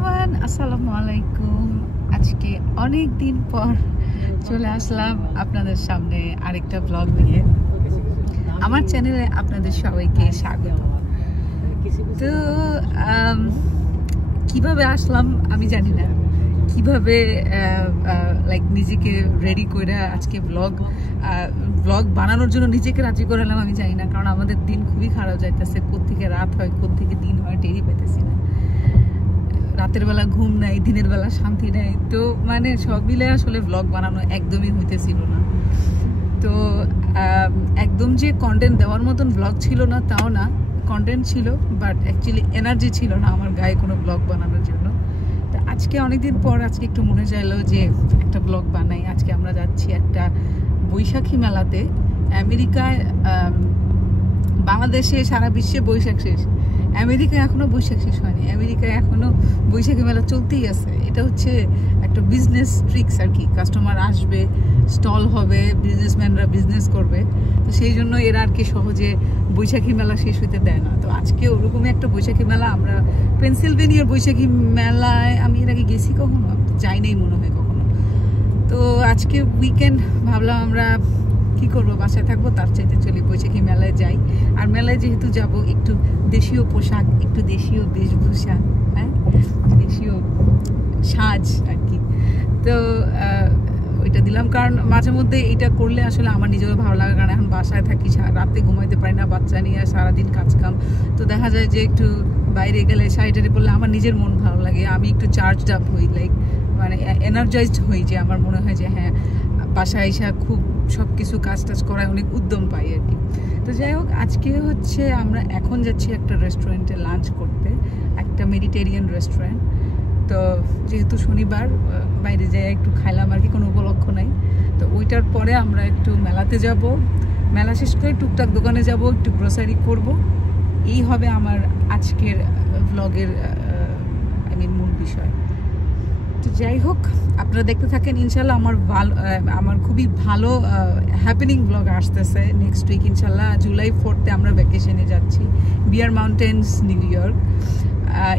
Everyone, আসসালামু আলাইকুম। আজকে অনেক দিন পর চলে আসলাম আপনাদের সামনে আরেকটা ব্লগ নিয়ে। আমার চ্যানেলে আপনাদের সবাইকে স্বাগত। তো কিভাবে আসলাম আমি জানি না, কিভাবে লাইক নিজেকে রেডি করে আজকে ব্লগ বানানোর জন্য নিজেকে রাজি করালাম আমি জানি না, কারণ আমাদের দিন খুবই খারাপ যাইতেছে। কোত্থেকে রাত হয়, কোত্থেকে দিন হয় টেরই পাইতেছি না। রাতের বেলা ঘুম নাই, দিনের বেলা শান্তি নাই। তো মানে সব মিলে আসলে ব্লগ বানানো একদমই হইতেছিল না। তো একদম যে কন্টেন্ট দেওয়ার মতন ব্লগ ছিল না তাও না, কন্টেন্ট ছিল, বাট অ্যাকচুয়ালি এনার্জি ছিল না আমার গায়ে কোনো ব্লগ বানানোর জন্য। তো আজকে অনেকদিন পর আজকে একটু মনে চাইলো যে একটা ব্লগ বানাই। আজকে আমরা যাচ্ছি একটা বৈশাখী মেলাতে। আমেরিকায়, বাংলাদেশে, সারা বিশ্বে বৈশাখ শেষ, আমেরিকায় এখনো বৈশাখ শেষ হয়নি। আমেরিকায় এখনো বৈশাখী মেলা চলতেই আছে। এটা হচ্ছে একটা বিজনেস ট্রিক্স আর কি। কাস্টমার আসবে, স্টল হবে, বিজনেসম্যানরা বিজনেস করবে। তো সেই জন্য এরা আর কি সহজে বৈশাখী মেলা শেষ হইতে দেয় না। তো আজকে ওরকমই একটা বৈশাখী মেলা। আমরা পেনসিলভেনিয়ার বৈশাখী মেলায় আমি এর আগে গেছি কখনো, যাই নাই মনে হয় কখনো। তো আজকে উইকেন্ড, ভাবলাম আমরা কি করবো, বাসায় থাকবো, তার চাইতে চলি বৈশাখী মেলায় যাই। আর মেলায় যেহেতু যাব, একটু দেশীয় পোশাক, একটু দেশীয় বেশভূষা, হ্যাঁ, দেশীয় সাজ আর কি। তো ওইটা দিলাম, কারণ মাঝে মধ্যে এইটা করলে আসলে আমার নিজেরও ভালো লাগে। কারণ এখন বাসায় থাকি, রাতে ঘুমাইতে পারি না, বাচ্চা নিয়ে সারাদিন কাজকাম। তো দেখা যায় যে একটু বাইরে গেলে শাড়ি পরলে আমার নিজের মন ভালো লাগে, আমি একটু চার্জড আপ হই, লাইক মানে এনার্জাইজড হই, যে আমার মনে হয় যে হ্যাঁ বাসায় এসে খুব সব কিছু কাজ টাজ করায় অনেক উদ্যম পাই আর কি। তো যাই হোক, আজকে হচ্ছে আমরা এখন যাচ্ছি একটা রেস্টুরেন্টে লাঞ্চ করতে, একটা মেডিটেরিয়ান রেস্টুরেন্ট। তো যেহেতু শনিবার, বাইরে যাই একটু খাইলাম আর কি, কোনো উপলক্ষ নাই। তো ওইটার পরে আমরা একটু মেলাতে যাব, মেলা শেষ করে টুকটাক দোকানে যাব, একটু গ্রোসারি করব। এই হবে আমার আজকের ব্লগের মূল বিষয়। তো যাই হোক, আপনারা দেখতে থাকেন। ইনশাল্লাহ আমার খুবই ভালো হ্যাপেনিং ব্লগ আসতেছে নেক্সট উইক ইনশাল্লাহ। জুলাই 4 আমরা ভ্যাকেশনে যাচ্ছি বিয়ার মাউন্টেন্স, নিউ ইয়র্ক।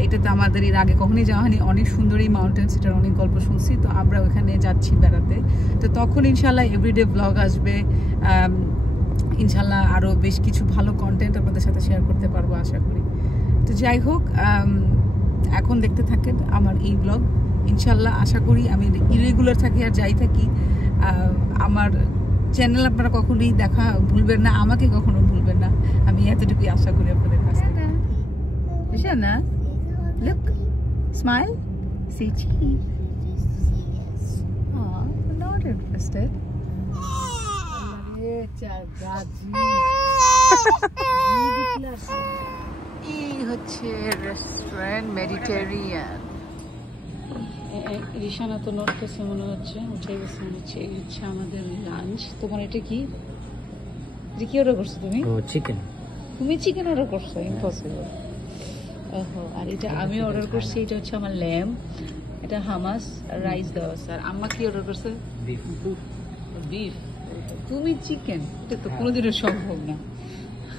এটাতে আমাদের এর আগে কখনই যাওয়া হয়নি। অনেক সুন্দর এই মাউন্টেন্স, এটার অনেক গল্প শুনছি। তো আমরা ওখানে যাচ্ছি বেড়াতে। তো তখন ইনশাল্লাহ এভরিডে ব্লগ আসবে ইনশাল্লাহ। আরও বেশ কিছু ভালো কন্টেন্ট আপনাদের সাথে শেয়ার করতে পারবো আশা করি। তো যাই হোক, এখন দেখতে থাকেন আমার এই ব্লগ। ইনশাল্লাহ আশা করি আমি ইরেগুলার থাকি আর যাই থাকি, আমার চ্যানেল আপনারা কখনোই দেখা ভুলবেন না, আমাকে কখনো ভুলবেন না, আমি এতটুকুই আশা করি আপনাদের কাছ থেকে। না, look, smile, say cheese. Oh, not interested. এই হচ্ছে রেস্টুরেন্ট মেডিটেরিয়ান। রিশানা তো নড়তেছে মনে হচ্ছে, উঠে গেছে মনে হচ্ছে। এই হচ্ছে আমাদের লাঞ্চ। তোমার এটা কি, যে কি অর্ডার করছো তুমি? চিকেন। তুমি চিকেন অর্ডার করছো? ইম্পসিবল। ওহো, আর এটা আমি অর্ডার করছি, এটা হচ্ছে আমার ল্যাম, এটা হামাস রাইস দেওয়া। স্যার আম্মা কি অর্ডার করছে? বিফ। তুমি চিকেন? এটা তো কোনোদিনও সম্ভব না।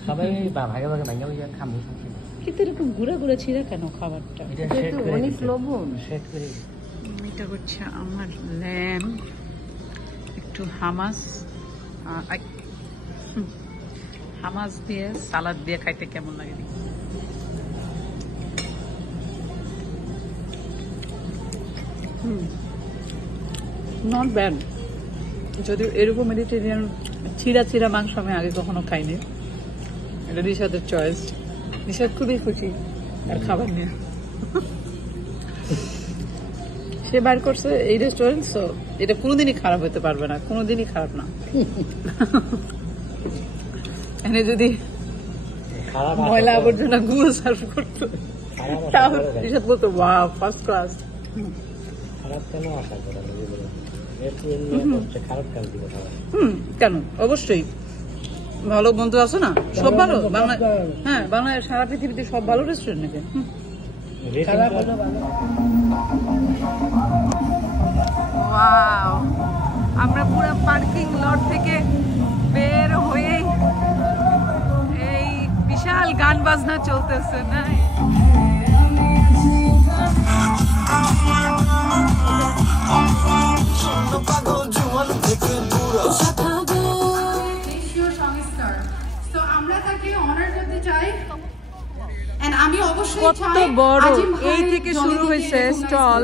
সবাই ভাগে ভাগে ভাঙা ভাঙা খাবো। কিন্তু এরকম ঘুরা ঘুরা ছিঁড়া কেন খাবারটা? অনেক লবণ সেট করে। এটা হচ্ছে আমার ল্যাম, একটু হামাস দিয়ে সালাদ দিয়ে খাইতে কেমন লাগে দেখি। নট ব্যাড, যদিও এরকম মেডিটেরিয়ান ছিঁড়া মাংস আমি আগে কখনো খাইনি। এটা রিশাদের চয়েস। রিশাদ খুবই খুশি আর খাবার নিয়ে। সে বার করছে এই রেস্টুরেন্ট, সো এটা কোনোদিনই খারাপ হতে পারবে না, কোনোদিনই খারাপ না। এখানে যদি ময়লা আবর্জনা গুলো সার্ভ করতো তাহলে রিশাদ বলতো ওয়াও ফার্স্ট ক্লাস। কেন, অবশ্যই ভালো বন্ধু আছে না, সব ভালো। বাংলা, হ্যাঁ, বাংলায় সারা পৃথিবীতে সব ভালো রেস্টুরেন্ট নাকি? ওয়াও, আমরা পুরো পার্কিং লট থেকে বের হয়ে এই বিশাল গান বাজনা চলতেছে না। কত বড়, এই থেকে শুরু হয়েছে স্টল,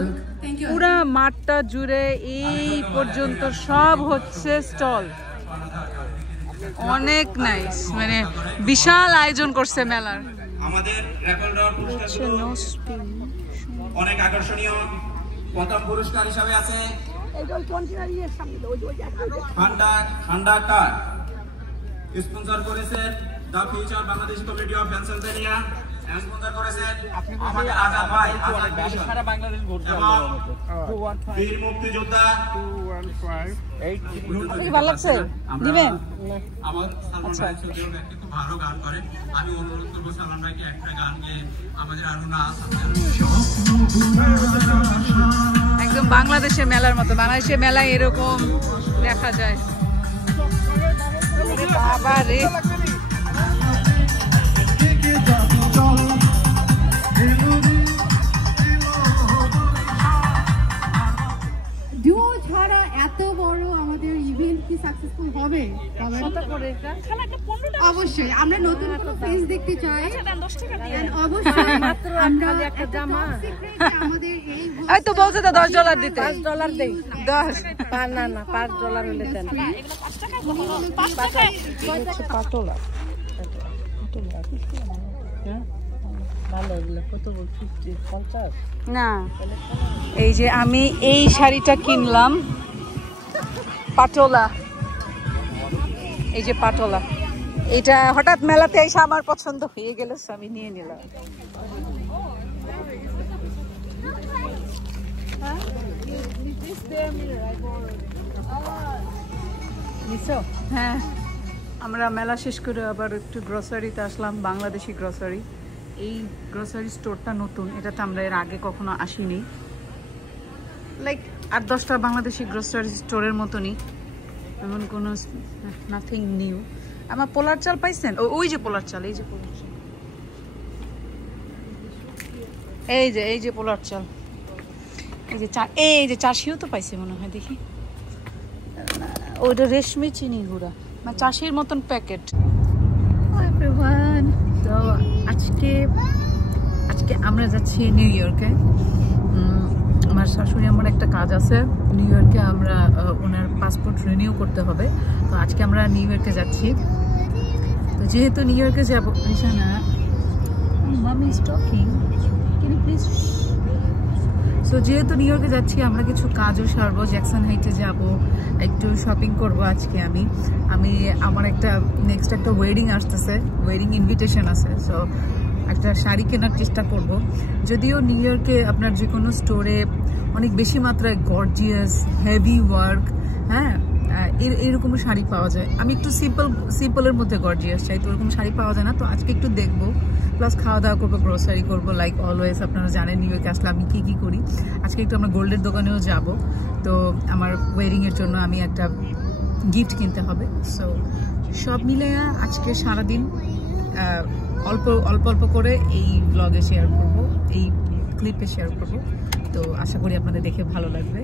পুরা মাঠটা জুড়ে এই পর্যন্ত সব হচ্ছে স্টল। অনেক নাইস, মানে বিশাল আয়োজন করছে মেলার। আমাদের র্যাপেল ড্রর পুরস্কারগুলো অনেক আকর্ষণীয়। প্রথম পুরস্কার হিসাবে আছে ঠান্ডা কার, স্পন্সর করেছেন the future Bangladesh committee of Pennsylvania, sponsor করেছেন আমাদের আজাদ ভাই, সারা বাংলাদেশ ভোট দেওয়ার বীর মুক্তিযোদ্ধা 215 ভালো লাগছে দিবেন। আমার সালমান ভাই ছিল একটু খুব ভালো গান করে, আমি অনুরোধ করব সালমান ভাইকে একটা গান গেয়ে আমাদের আরো না একদম বাংলাদেশের মেলার মতো। বাংলাদেশের মেলায় এরকম দেখা যায়। বাবা রে, ডুও ছাড়া এত বড় আমাদের ইভেন্ট কি সাকসেসফুল হবে? অবশ্যই আমরা নতুন কোনো ফেস দেখতে চাই। অবশ্যই আমরা একটা জামা আমাদের এই তো বলছে তো $10 দিতে। $5 দেই। 10 না $5 হলে দেন। 5 টাকা পাটোলা। ভালো এগুলো কত 50 না। এই যে আমি এই শাড়িটা কিনলাম, পাটোলা, এই যে পাটোলা, এটা হঠাৎ মেলাতে এসে আমার পছন্দ হয়ে গেল, আমি নিয়ে নিলাম। হ্যাঁ, আমরা মেলা শেষ করে আবার একটু গ্রসারিতে আসলাম, বাংলাদেশি গ্রসারি। এই গ্রসারি স্টোরটা নতুন, এটাতে আমরা এর আগে কখনো আসিনি। লাইক 8-10টা বাংলাদেশি গ্রসারি স্টোরের মতনই, এমন কোনো নাথিং নিউ। আমার পোলার চাল পাইছেন? ওই যে পোলার চাল, এই যে পোলার চাল, এই যে পোলার চাল, এই যে চাষিও তো পাইছে মনে হয়, দেখি ওইটা রেশমি চিনি গুঁড়া, মানে চাষির মতন প্যাকেট। তো আজকে আমরা যাচ্ছি নিউ ইয়র্কে। আমার শাশুড়ি আমার একটা কাজ আছে নিউ ইয়র্কে, আমরা ওনার পাসপোর্ট রিনিউ করতে হবে। তো আজকে আমরা নিউ ইয়র্কে যাচ্ছি। তো যেহেতু নিউ ইয়র্কে যাবো, রিশানা মামি is talking, can you please. So যেহেতু নিউ ইয়র্কে যাচ্ছি, আমরা কিছু কাজও সারবো, জ্যাকসন হাইটে যাব, একটু শপিং করব আজকে। আমার একটা নেক্সট একটা ওয়েডিং আসতেছে, ওয়েডিং ইনভিটেশন আছে। সো একটা শাড়ি কেনার চেষ্টা করব। যদিও নিউ ইয়র্কে আপনার যে কোনো স্টোরে অনেক বেশি মাত্রায় গর্জিয়াস হেভি ওয়ার্ক, হ্যাঁ, এরকম শাড়ি পাওয়া যায়। আমি একটু সিম্পলের মধ্যে গর্জিয়াস চাই, তো ওরকম শাড়ি পাওয়া যায় না। তো আজকে একটু দেখবো, প্লাস খাওয়া দাওয়া করবো, গ্রোসারি করবো, লাইক অলওয়েজ। আপনারা জানেন নিউ ইয়র্কে আসলে আমি কি করি। আজকে একটু আমরা গোল্ডের দোকানেও যাব। তো আমার ওয়েডিংয়ের জন্য আমি একটা গিফট কিনতে হবে। সো সব মিলে আজকে সারাদিন অল্প অল্প করে এই ব্লগে শেয়ার করব, এই ক্লিপে শেয়ার করব। তো আশা করি আপনাদের দেখে ভালো লাগবে।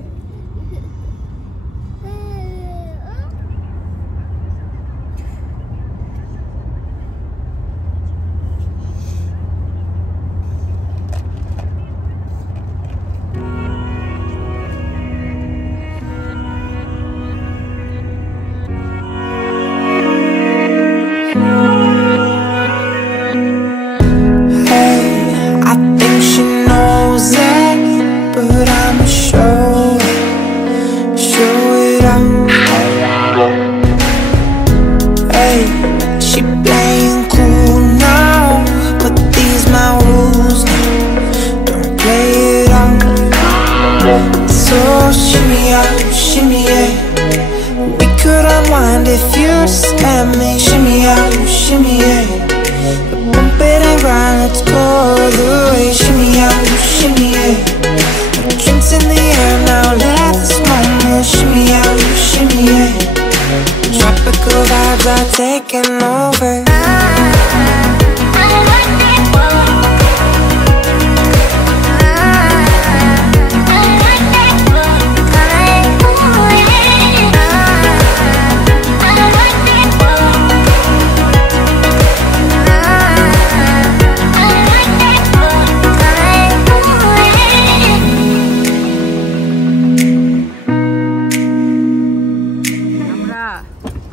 Taking over.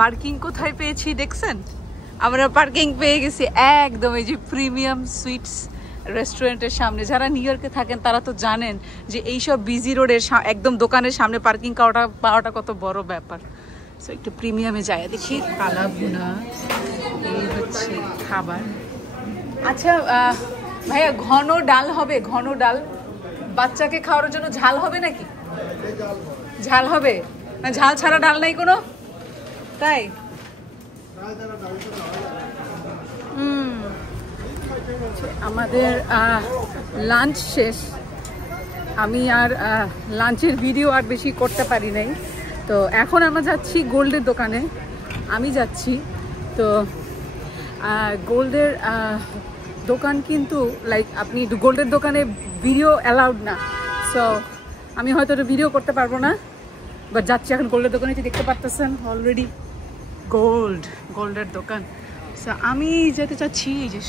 পার্কিং কোথায় পেয়েছি দেখছেন? আমরা পার্কিং পেয়ে গেছি একদম এই যে প্রিমিয়াম সুইটস রেস্টুরেন্টের সামনে। যারা নিউ ইয়র্কে থাকেন তারা তো জানেন যে এইসব বিজি রোডের একদম দোকানের সামনে পার্কিং পাওয়াটা কত বড় ব্যাপার। সো একটু প্রিমিয়ামে যায় দেখি। কালা ভুনা, এই হচ্ছে খাবার। আচ্ছা ভাইয়া, ঘন ডাল হবে? ঘন ডাল বাচ্চাকে খাওয়ার জন্য ঝাল হবে নাকি? ঝাল হবে না? ঝাল ছাড়া ডাল নাই কোনো? তাই আমাদের লাঞ্চ শেষ। আমি আর লাঞ্চের ভিডিও আর বেশি করতে পারি নাই। তো এখন আমরা যাচ্ছি গোল্ডের দোকানে। আমি যাচ্ছি তো গোল্ডের দোকান কিন্তু লাইক আপনি গোল্ডের দোকানে ভিডিও অ্যালাউড না। সো আমি হয়তো এটা ভিডিও করতে পারবো না, বাট যাচ্ছি এখন গোল্ডের দোকানে। দেখতে পারতেছেন অলরেডি গোল্ডের দোকান। সো আমি যেতে চাচ্ছি এই যে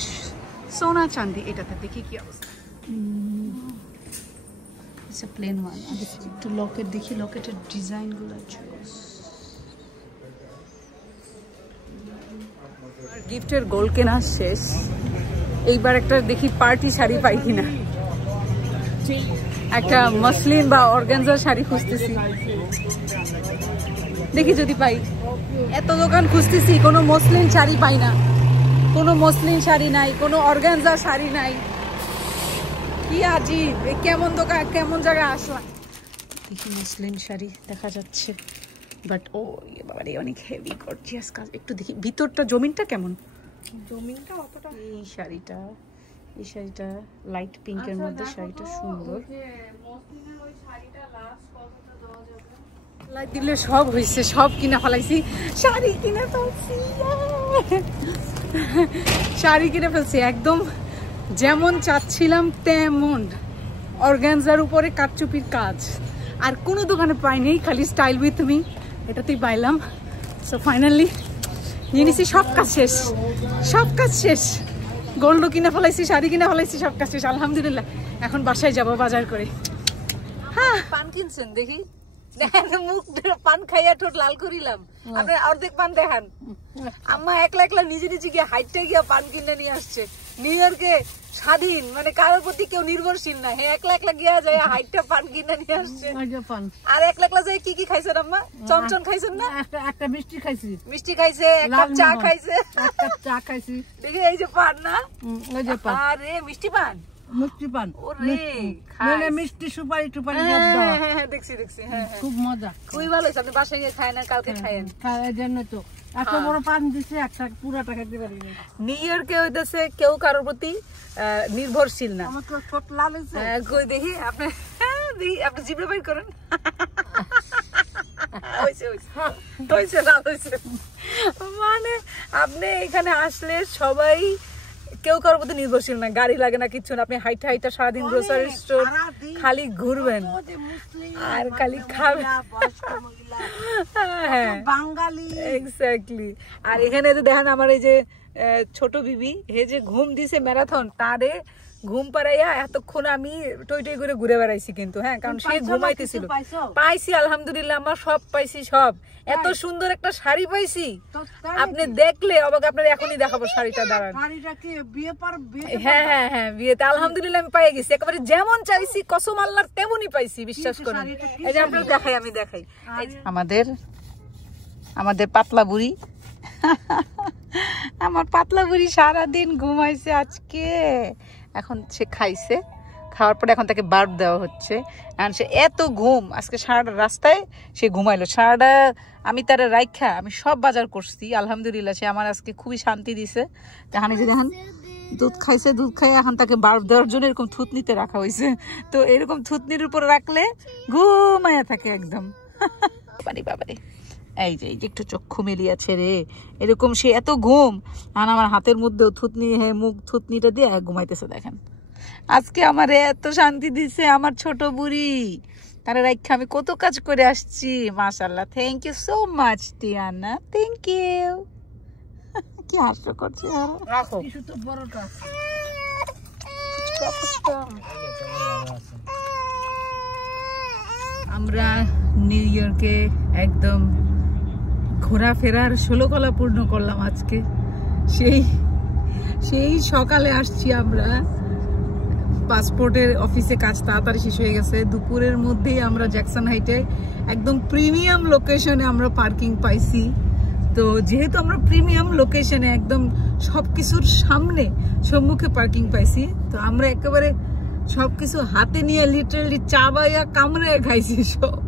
সোনা চাঁদি, এটাতে দেখি কি অবস্থা। Plain one. একটু লকেট দেখি, লকেটের ডিজাইনগুলো। গিফটের গোল কেনা শেষ। এইবার একটা দেখি পার্টি শাড়ি পাই কিনা। একটা মসলিন বা অর্গানজার শাড়ি খুঁজতেছি, দেখি যদি পাই। এত দোকান খুঁজতেছি, কোনো মসলিন শাড়ি পাই না। কোনো মসলিন শাড়ি নাই, কোনো অর্গানজার শাড়ি নাই। কি আজিব, কেমন দোকান, কেমন জায়গায় আসলাম। দেখি মসলিন শাড়ি দেখা যাচ্ছে, বাট ও বাবারে অনেক হেভি গর্জিয়াস কাজ। একটু দেখি ভিতরটা, জমিনটা কেমন? জমিনটা অতটা। এই শাড়িটা লাইট পিঙ্কের মধ্যে, শাড়িটা সুন্দর। লাইট দিলে সব হয়েছে, সব কিনা ফেলাইছি। শাড়ি কিনে ফেলছি একদম যেমন চাচ্ছিলাম তেমন। অর্গানজার উপরে কারচুপির কাজ। আর কোনো দোকানে পাইনি, খালি স্টাইল উইথ মি এটাতেই পাইলাম। সো ফাইনালি নিয়ে নিছি। সব কাজ শেষ। গোল্ডও কিনে ফেলাইছি, শাড়ি কিনে ফেলাইছি, সব কাজ শেষ আলহামদুলিল্লাহ। এখন বাসায় যাব বাজার করে। হ্যাঁ, পান কিনছেন দেখি। দেখেন মুখ পান খাইয়া ঠোঁট লাল করিলাম। আপনি অর্ধেক পান দেখান। আম্মা একলা নিজে গিয়ে হাইটটা গিয়া পান কিনে নিয়ে আসছে। নিউ ইয়র্কে স্বাধীন, মানে কারোর প্রতি কেউ নির্ভরশীল না। হ্যাঁ, একলা গিয়া যায় হাইটটা পান কিনে নিয়ে আসছে। আর একলা যায় কি খাইছেন আম্মা? চমচম খাইছেন না? একটা মিষ্টি খাইছে, এক কাপ চা খাইছে। দেখি এই যে পান না, আরে মিষ্টি পান, মিষ্টি সুপারি টুপারি দেখছি। খুব মজা, খুবই ভালো হয়েছে। আপনি বাসায় গিয়ে খায় না, কালকে খায়েন। খাওয়ার জন্য তো এত বড় পান দিছে, একটা পুরাটা খাইতে পারি না। নিউ ইয়র্কে হইতেছে কেউ কারোর প্রতি নির্ভরশীল না। আমার তো ছোট লাল কই দেখি আপনি জিভে বাইর করেন। মানে আপনি এখানে আসলে সবাই কেউ কারোর প্রতি নির্ভরশীল না। গাড়ি লাগে না, কিচ্ছু না। আপনি হাইটা সারাদিন গ্রোসারি স্টোর খালি ঘুরবেন আর খালি খাবেন। হ্যাঁ, বাঙালি এক্স্যাক্টলি। আর এখানে তো দেখেন আমার এই যে ছোট বিবি, হে যে ঘুম দিছে ম্যারাথন, তারে ঘুম পাড়াইয়া এতক্ষণ আমি টই করে ঘুরে বেড়াইছি। কিন্তু হ্যাঁ, কারণ সে ঘুমাইতেছিল। পাইছি আলহামদুলিল্লাহ, আমরা সব পাইছি। সব এত সুন্দর একটা শাড়ি পাইছি, আপনি দেখলে অবাক। আপনার এখনই দেখাবো শাড়িটা, দাঁড়ান। হ্যাঁ, বিয়েতে আলহামদুলিল্লাহ আমি পাই গেছি। একেবারে যেমন চাইছি কসম আল্লাহর তেমনই পাইছি, বিশ্বাস করেন। এই যে আপনার আমি দেখাই আমাদের পাতলা বুড়ি। আমার পাতলা বুড়ি সারাদিন ঘুমাইছে আজকে। এখন সে খাইছে, খাওয়ার পরে এখন তাকে বার্ব দেওয়া হচ্ছে। সে এত ঘুম, আজকে সারাটা রাস্তায় সে ঘুমাইলো। সারাটা আমি তারা রাইখা আমি সব বাজার করছি আলহামদুলিল্লাহ। সে আমার আজকে খুবই শান্তি দিছে। এখানে যে দেখেন দুধ খাইছে, দুধ খাই এখন তাকে বার্ব দেওয়ার জন্য এরকম থুতনিতে রাখা হয়েছে। তো এরকম থুতনির উপরে রাখলে ঘুমাইয়া থাকে একদম। বাবারে, এই যে একটু চক্ষু মেলিয়াছে রে, এরকম সে এত ঘুম। আর আমার হাতের মধ্যেও থুতনি, মুখ থুতনিটা দিয়ে ঘুমাইতেছে। দেখেন আজকে আমার এত শান্তি দিছে আমার ছোট বুড়ি। তার রাইখা আমি কত কাজ করে আসছি। মাশাআল্লাহ, thank you so much Tiana, thank you. কি হাস্য করছে। রাখো আমরা নিউ ইয়র্কে একদম ঘোরাফেরার 16 কলা পূর্ণ করলাম আজকে। সেই সকালে আসছি আমরা, পাসপোর্টের অফিসে কাজ তাড়াতাড়ি শেষ হয়ে গেছে। দুপুরের মধ্যেই আমরা জ্যাকসন হাইটে একদম প্রিমিয়াম লোকেশনে আমরা পার্কিং পাইছি। তো যেহেতু আমরা প্রিমিয়াম লোকেশনে একদম সবকিছুর সম্মুখে পার্কিং পাইছি, তো আমরা একেবারে সবকিছু হাতে নিয়ে লিটারালি চাবাইয়া কামড়ে খাইছি সব।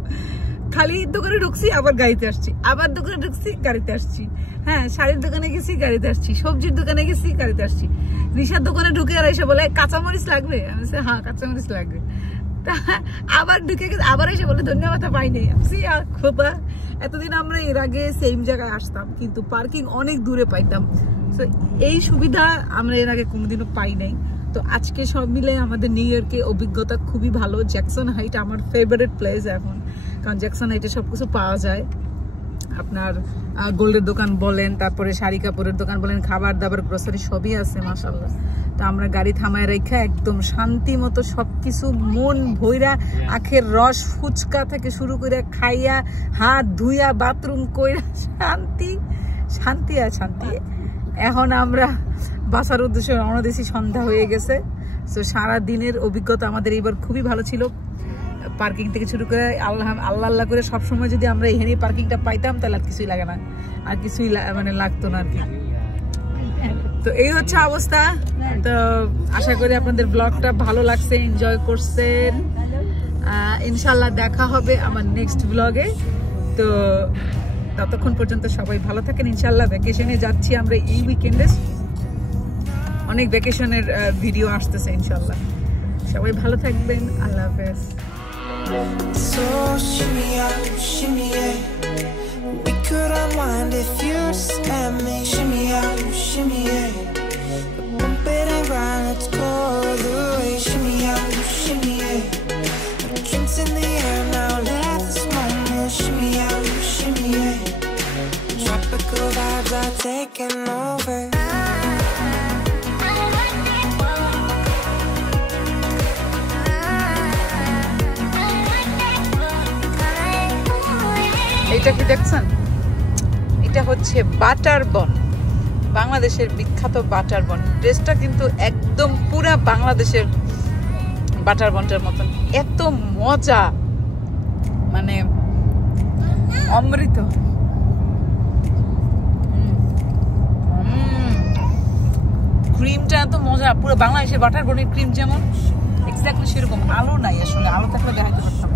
খালি দোকানে ঢুকছি, আবার গাড়িতে আসছি, আবার দোকানে ঢুকছি, গাড়িতে আসছি। হ্যাঁ, শাড়ির দোকানে গেছি, গাড়িতে আসছি, সবজির দোকানে গেছি, গাড়িতে আসছি। রিসার দোকানে ঢুকে আর এসে বলে কাঁচামরিচ লাগবে, আমি বলছি হ্যাঁ কাঁচামরিচ লাগবে। তা আবার ঢুকে গেছে, আবার এসে বলে ধন্যবাদ পাইনি। খোদা, এতদিন আমরা এর আগে সেম জায়গায় আসতাম, কিন্তু পার্কিং অনেক দূরে পাইতাম। তো এই সুবিধা আমরা এর আগে কোনোদিনও পাই নাই। তো আজকে সব মিলে আমাদের নিউ ইয়র্কে অভিজ্ঞতা খুবই ভালো। জ্যাকসন হাইট আমার ফেভারিট প্লেস এখন, কারণ জ্যাকসন হাইটে সবকিছু পাওয়া যায়। আপনার গোল্ডের দোকান বলেন, তারপরে শাড়ি কাপড়ের দোকান বলেন, খাবার দাবার গ্রোসারি সবই আছে মাশাআল্লাহ। তো আমরা গাড়ি থামায় রেখে একদম শান্তি মতো সবকিছু মন ভইরা, আখের রস ফুচকা থেকে শুরু করে খাইয়া, হাত ধুইয়া, বাথরুম কইরা শান্তি শান্তি আর শান্তি। এখন আমরা বাসার উদ্দেশ্যে রওনা দিয়েছি, সন্ধ্যা হয়ে গেছে। তো সারা দিনের অভিজ্ঞতা আমাদের এইবার খুবই ভালো ছিল। পার্কিং থেকে শুরু করে আল্লাহ করে সবসময় যদি আমরা এখানে পার্কিংটা পাইতাম তাহলে আর কিছুই লাগে না, আর কিছুই মানে লাগতো না আর কি। তো এই হচ্ছে অবস্থা। তো আশা করি আপনাদের ব্লগটা ভালো লাগছে, এনজয় করছেন। ইনশাল্লাহ দেখা হবে আমার নেক্সট ব্লগে। তো ততক্ষণ পর্যন্ত সবাই ভালো থাকেন। ইনশাল্লাহ ভ্যাকেশনে যাচ্ছি আমরা এই উইকেন্ডে, অনেক ভ্যাকেশনের ভিডিও আসতেছে ইনশাল্লাহ। সবাই ভালো থাকবেন, আল্লাহ হাফেজ। So shimmy up, shimmy yeah. We could unwind if you just let me. Shimmy up, shimmy yeah. Bump it and grind, let's go all the way. Shimmy up, shimmy yeah. Drinks in the air now, let this moment. Shimmy up, shimmy yeah. Tropical vibes are taking over. এটা কি দেখছেন? এটা হচ্ছে butter বন, বাংলাদেশের বিখ্যাত butter বন। ড্রেসটা কিন্তু একদম পুরা বাংলাদেশের বাটার বনটার মতন, এত মজা, মানে অমৃত। ক্রিমটা এত মজা, পুরো বাংলাদেশের বাটার বনের ক্রিম যেমন এক্স্যাক্টলি সেরকম। আলো নাই আসলে, আলো থাকলে দেখাতে পারতাম।